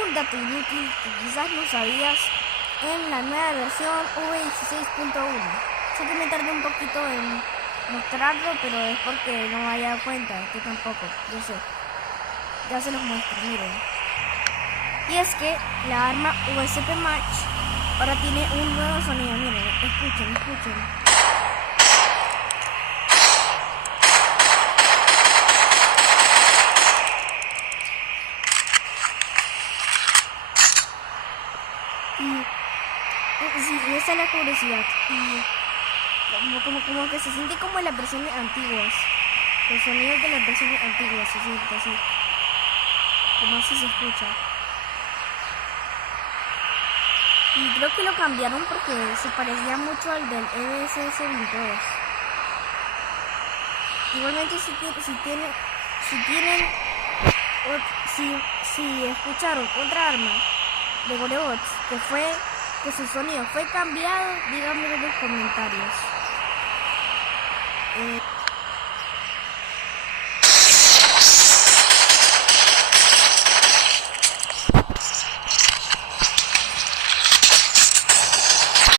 Un dato inútil que quizás no sabías: en la nueva versión V16.1. Sé que me tardé un poquito en mostrarlo, pero es porque no me había dado cuenta. Tú tampoco, yo sé. Ya se los muestro, miren. Y es que la arma USP Match ahora tiene un nuevo sonido. Miren, escuchen. Y sí, esa es la curiosidad. Y como que se siente como en las versiones antiguas. Los sonidos de las versiones antiguas se siente así. Como así se escucha. Y creo que lo cambiaron porque se parecía mucho al del EDSS 22. Igualmente si escucharon otra arma de Gorebots que su sonido fue cambiado, díganmelo en los comentarios.